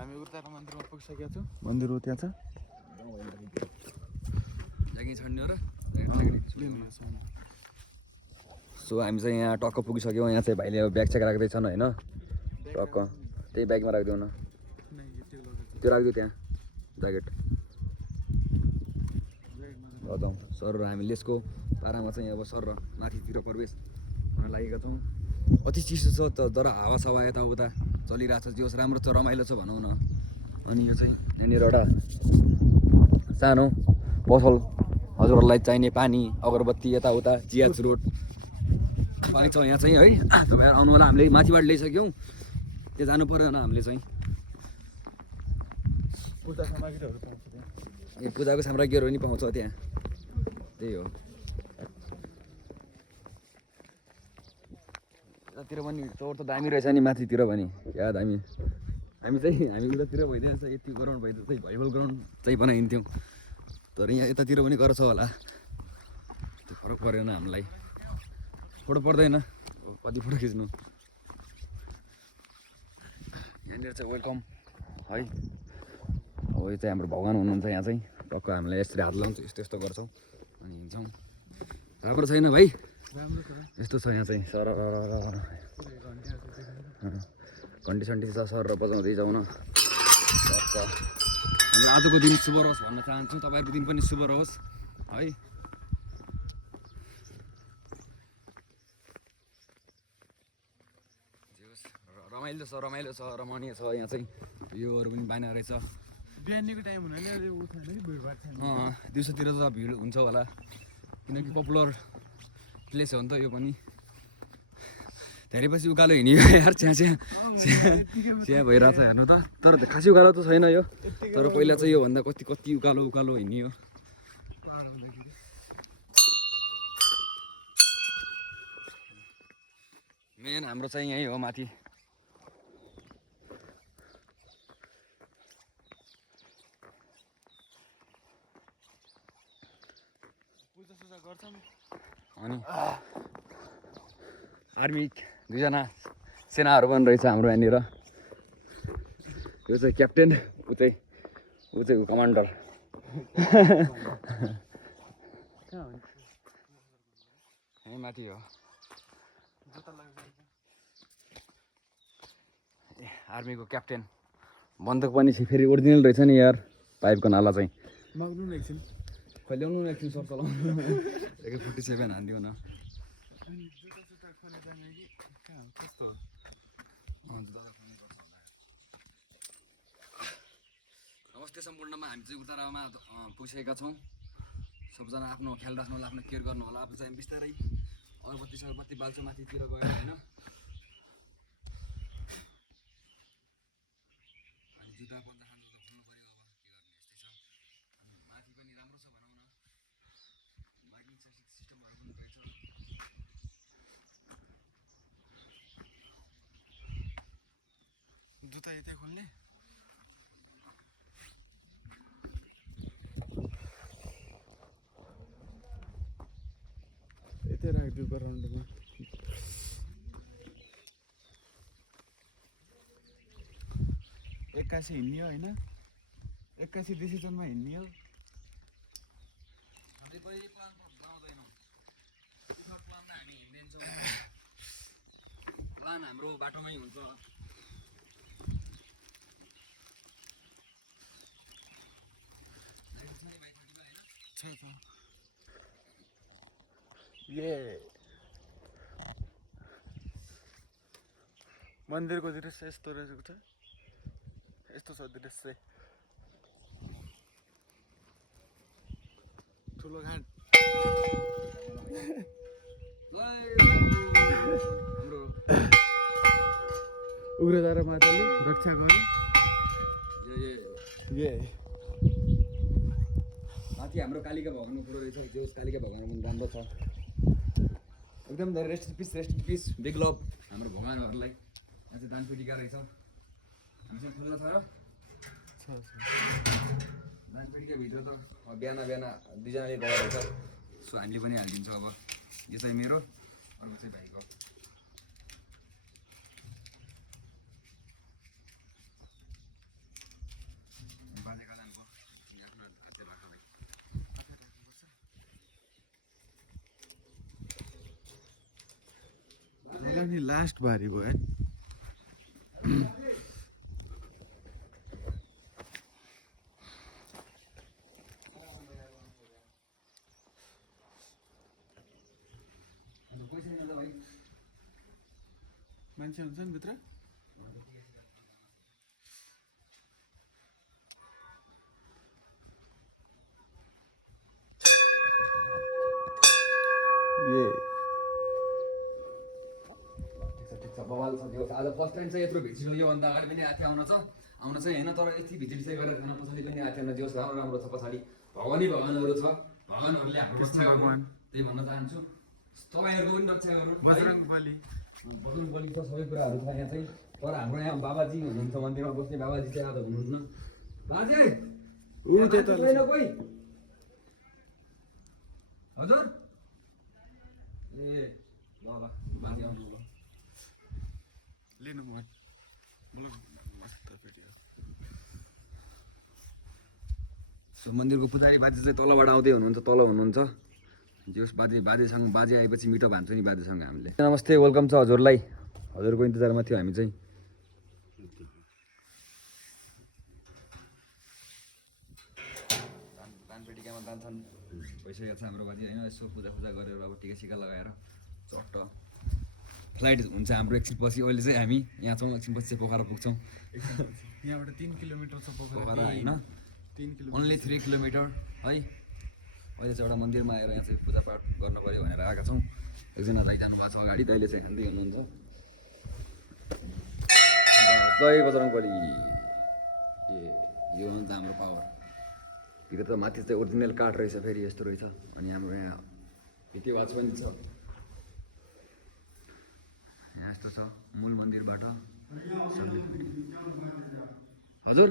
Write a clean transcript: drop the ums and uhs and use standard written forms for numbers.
हामी उता मन्दिरमा पुगिसकेका छौँ। मन्दिर हो त्यहाँ छ। जागिङ छड्ने हो र सो हामी चाहिँ यहाँ टक्क पुगिसक्यौँ। यहाँ चाहिँ भाइले अब ब्याग चेक राख्दैछन् होइन। टक्क त्यही ब्यागमा राखिदेऊ न, त्यो राखिदियो त्यहाँ ज्याकेट जाउँ सर र हामी लेसको पारामा चाहिँ अब सर र माथितिर प्रवेश हुन लागेका छौँ। अति चिसो छ तर हावा सावा यताउता चलिरहेको छ, जे होस् राम्रो छ, रमाइलो छ भनौँ न। अनि यो चाहिँ यहाँनिर एउटा सानो पसल हजुरहरूलाई चाहिने पानी अगरबत्ती यताउता जियाज रोड पाइन्छ यहाँ चाहिँ है। तपाईँहरू आउनु होला, हामीले माथिबाट ल्याइसक्यौँ, त्यो जानु परेन हामीले चाहिँ। पूजा सामग्रीहरू पाउँछ त्यहाँ। ए पूजाको सामग्रीहरू पनि पाउँछ त्यहाँ, त्यही हो। यतातिर पनि चौर त दामी रहेछ नि, माथितिर पनि क्या दामी। हामी उतातिर भइदिएछ, यति ग्राउन्ड भइदियो चाहिँ भलिबल ग्राउन्ड चाहिँ बनाइन्थ्यौँ, तर यहाँ यतातिर पनि गर्छ होला, त्यो फरक परेन हामीलाई। फोटो पर्दैन, कति फोटो खिच्नु। यहाँनिर चाहिँ वेलकम है। अब यो चाहिँ हाम्रो भगवान् हुनुहुन्छ यहाँ चाहिँ। टक्क हामीलाई यसरी हात लाउँछ, यस्तो यस्तो गर्छौँ अनि हिँड्छौँ। राम्रो छैन भाइ, यस्तो छ यहाँ चाहिँ। सर घन्टी सन्टी छ सर र बजाउँदै जाउँ न। टक्क हाम्रो आजको दिन शुभ रहोस् भन्न चाहन्छु, तपाईँहरूको दिन पनि शुभ रहोस् है। रमाइलो छ, रमाइलो छ, रमणीय छ यहाँ चाहिँ। योहरू पनि बानी रहेछ। बिहानीको टाइम हुनाले उठ्दैन कि भिडभाड छैन। दिउँसोतिर त भिड हुन्छ होला, किनकि पपुलर प्लेस हो नि त यो पनि। धेरै पछि उकालो हिँड्यो यार, चिया भइरहेछ हेर्नु त। तर खासै उकालो त छैन यो, तर पहिला चाहिँ योभन्दा कति उकालो हिँड्यो। मेन हाम्रो चाहिँ यहीँ हो माथि। अनि आर्मी दुईजना सेनाहरू पनि रहेछ हाम्रो यहाँनिर। यो चाहिँ क्याप्टेन, ऊ चाहिँ कमान्डर। यहीँ माथि हो आर्मीको क्याप्टेन। बन्दुक पनि फेरि ओरिजिनल रहेछ नि यार, पाइपको नाला चाहिँ। माग्नु न एकछिन, ल्याउनु न एकछिन सर, चलाउनु। AK-47 हानिदियो न। नमस्ते सम्पूर्णमा, हामी चाहिँ उत्तरामा पुगिसकेका छौँ। सबजना आफ्नो ख्याल राख्नु होला, आफ्नो केयर गर्नु होला। अब चाहिँ बिस्तारै अगरबत्ती सगरबत्ती बाल्छौँ माथितिर गएर होइन। अनि जुत्ता पन्जा खानु त खोल्नु पऱ्यो, अब के गर्ने, यस्तै छ। माथि पनि राम्रो छ भनौँ न, लाइटिङ सिस्टमहरू पनि रहेछ। जुत्ता यतै खोल्ने। यतै राखिदियो ग्राउन्डमा। एक्कासी हिँड्ने हो होइन, एक्कासी डिसिजनमा हिँड्ने हो। हामीले कहिले प्लान बनाउँदैनौँ, विदाउट प्लानमा हामी हिँडिदिन्छौँ। प्लान हाम्रो बाटोमै हुन्छ। मन्दिरको दृश्य यस्तो रहेको छ, यस्तो छ दृश्य। ठुलो घाट। हाम्रो उग्रतारा माताले रक्षा गर्नु। माथि हाम्रो कालिका भगवानको फोटो रहेछ, जो कालिका भगवान पनि राम्रो छ एकदम। Rest in peace, big love हाम्रो भगवानहरूलाई। यहाँ चाहिँ दानपेटिका रहेछ, हामीसँग खुल्ला छ र दानपेटिकाभित्र त बिहान दुईजनाले गएर रहेछ। सो हामीले पनि हालिदिन्छौँ। अब यो चाहिँ मेरो, अर्को चाहिँ भाइको। पहिला नि लास्ट बारी भयो है मान्छे हुन्छ नि भित्र ए ठिक छ बवाल छ त्यो आज फर्स्ट टाइम चाहिँ यत्रो भिजिट योभन्दा अगाडि पनि आएको थियो आउन चाहिँ होइन तर यति भिजिट चाहिँ गरेर खाना पछाडि पनि आएको थिएन जोस् राम्रो राम्रो छ पछाडि भगवानहरू छ भगवानहरूले हाम्रो रक्षा गर्नु त्यही भन्न चाहन्छु तपाईँहरूको पनि रक्षा गर्नु बजरङ्गबली बजरङ्गबली छ सबै कुराहरू छ यहाँ चाहिँ तर हाम्रो यहाँ बाबाजी हुनुहुन्छ मन्दिरमा बस्ने बाबाजी चाहिँ आज हुनुहुन्न बाजे ऊ त्यता कोही हजुर ए ल ल बाजे आउनु ल लिनु मलाई मस्त भिडियो सो मन्दिरको पुजारी बाजे चाहिँ तलबाट आउँदै हुनुहुन्छ तल हुनुहुन्छ जोस् बाजे आएपछि मिठो भान्छौँ नि बाजेसँग हामीले नमस्ते वेलकम छ हजुरलाई हजुरको इन्तजारमा थियो हामी चाहिँ दानपेटिकामा दान्छन् भइसकेको छ हाम्रो बाजे होइन यसो पूजा गरेर अब टिका लगाएर चट्ट फ्लाइट हुन्छ हाम्रो एकछिन पछि अहिले चाहिँ हामी यहाँ छौँ एकछिन पछि चाहिँ पोखरा पुग्छौँ यहाँबाट 3 किलोमिटर छ पोखरा होइन 3 किलोमिटर ओन्ली 3 किलोमिटर है अहिले चाहिँ एउटा मन्दिरमा आएर यहाँ चाहिँ पूजापाठ गर्नु पऱ्यो भनेर आएका छौँ एकजना दाइ जानुभएको छ अगाडि दाइले चाहिँ खाँदै हुनुहुन्छ जय बजरङ्गबली ए यो हुन्छ हाम्रो पावर भित्र त माथि चाहिँ ओरिजिनल काठ रहेछ फेरि यस्तो रहेछ अनि हाम्रो यहाँ भित्ती वाच पनि छ यहाँ यस्तो छ मूल मन्दिरबाट हजुर